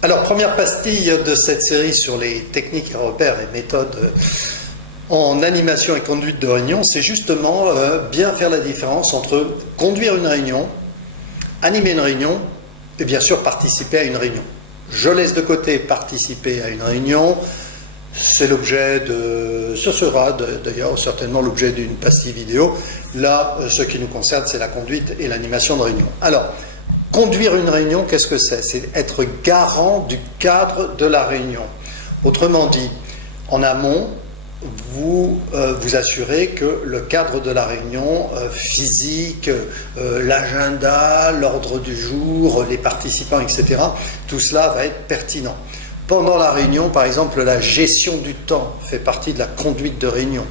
Alors, première pastille de cette série sur les techniques, repères et méthodes en animation et conduite de réunion, c'est justement bien faire la différence entre conduire une réunion, animer une réunion et bien sûr participer à une réunion. Je laisse de côté participer à une réunion, c'est l'objet de, ce sera d'ailleurs certainement l'objet d'une pastille vidéo. Là, ce qui nous concerne, c'est la conduite et l'animation de réunion. Alors, conduire une réunion, qu'est-ce que c'est? C'est être garant du cadre de la réunion. Autrement dit, en amont, vous vous assurez que le cadre de la réunion physique, l'agenda, l'ordre du jour, les participants, etc., tout cela va être pertinent. Pendant la réunion, par exemple, la gestion du temps fait partie de la conduite de réunion.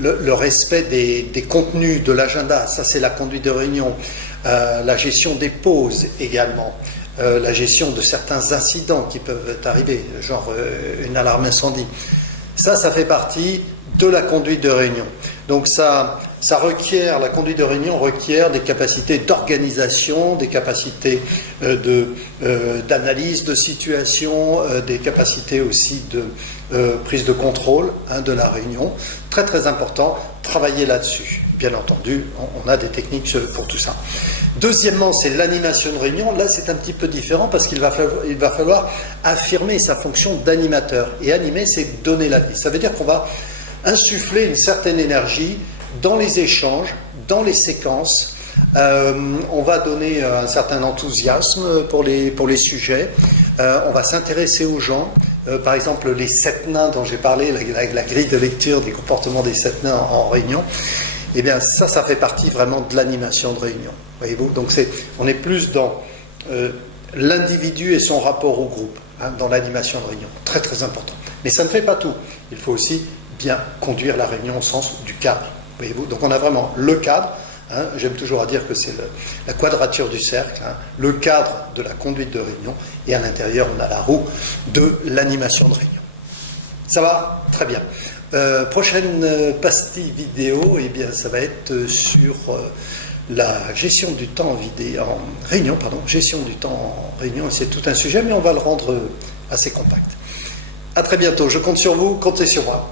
Le respect des contenus de l'agenda, ça c'est la conduite de réunion. La gestion des pauses également. La gestion de certains incidents qui peuvent arriver, genre une alarme incendie. Ça fait partie de la conduite de réunion. Donc ça requiert, la conduite de réunion requiert des capacités d'organisation, des capacités d'analyse de situation, des capacités aussi de prise de contrôle de la réunion. Très très important, travailler là-dessus. Bien entendu, on a des techniques pour tout ça. Deuxièmement, c'est l'animation de réunion. Là, c'est un petit peu différent parce qu'il va falloir affirmer sa fonction d'animateur. Et animer, c'est donner la vie. Ça veut dire qu'on va insuffler une certaine énergie dans les échanges, dans les séquences. On va donner un certain enthousiasme pour les sujets. On va s'intéresser aux gens. Par exemple, les 7 nains dont j'ai parlé, la grille de lecture des comportements des 7 nains en réunion. Eh bien, ça fait partie vraiment de l'animation de réunion. Voyez-vous, donc on est plus dans l'individu et son rapport au groupe, dans l'animation de réunion. Très très important. Mais ça ne fait pas tout. Il faut aussi bien conduire la réunion au sens du cadre. Voyez-vous, donc on a vraiment le cadre. J'aime toujours à dire que c'est la quadrature du cercle, le cadre de la conduite de réunion, et à l'intérieur on a la roue de l'animation de réunion. Ça va? Très bien. Prochaine pastille vidéo, eh bien, ça va être sur la gestion du temps en réunion, gestion du temps en réunion. C'est tout un sujet, mais on va le rendre assez compact. À très bientôt. Je compte sur vous, comptez sur moi.